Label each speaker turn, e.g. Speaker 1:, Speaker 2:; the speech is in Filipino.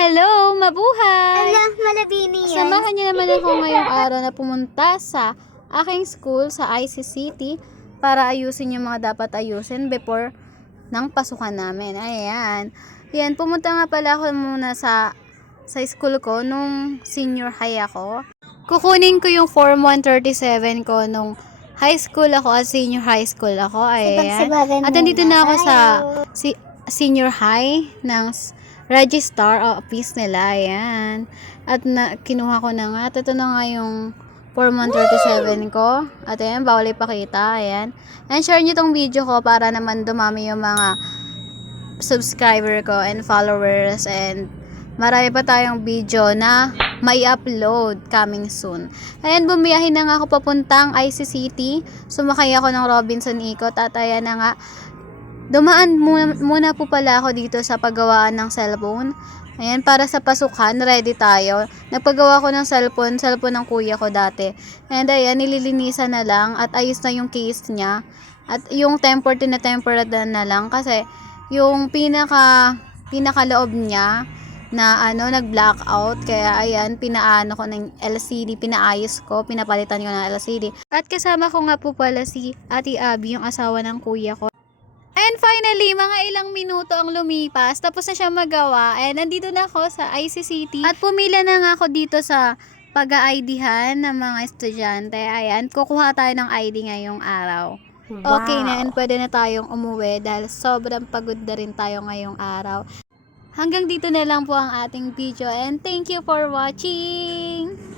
Speaker 1: Hello, mabuhay!
Speaker 2: Ala, malabini yan.
Speaker 1: Samahan niyo naman ako ngayong araw na pumunta sa aking school sa ICCT para ayusin yung mga dapat ayusin before ng pasukan namin. Ayan. Yan, pumunta nga pala ako muna sa sa school ko nung senior high ako. Kukunin ko yung Form 137 ko nung high school ako at senior high school ako. Ayan. At nandito na ako sa si, senior high ng s- registrar office nila. Ayan. At na, kinuha ko na nga. At ito na nga yung Form 137 ko. At ayan, bawal ipakita. Ayan. And share nyo tong video ko para naman dumami yung mga subscriber ko and followers and marami pa tayong video na may upload coming soon. Ayan, bumiyahin na nga ako papuntang ICCT. Sumakay ako ng Robinson Ikot at ayan na nga. Dumaan muna, muna po pala ako dito sa paggawaan ng cellphone. Ayan, para sa pasukan, ready tayo. Nagpagawa ko ng cellphone, cellphone ng kuya ko dati. And ayan, nililinisan na lang at ayos na yung case niya. At yung temper, tinatempered na lang kasi yung pinaka, pinakaloob niya, na ano, nag-blackout. Kaya ayan, pinaano ko ng LCD, pinaayos ko, pinapalitan ko ng LCD. At kasama ko nga po pala si Ate Abby, yung asawa ng kuya ko. And finally, mga ilang minuto ang lumipas, tapos na siya magawa. And nandito na ako sa ICCT. At pumila na nga ako dito sa pag-IDhan ng mga estudyante. Ayan, kukuha tayo ng ID ngayong araw. Okay na, and pwede na tayong umuwi dahil sobrang pagod na rin tayo ngayong araw. Hanggang dito na lang po ang ating video and thank you for watching!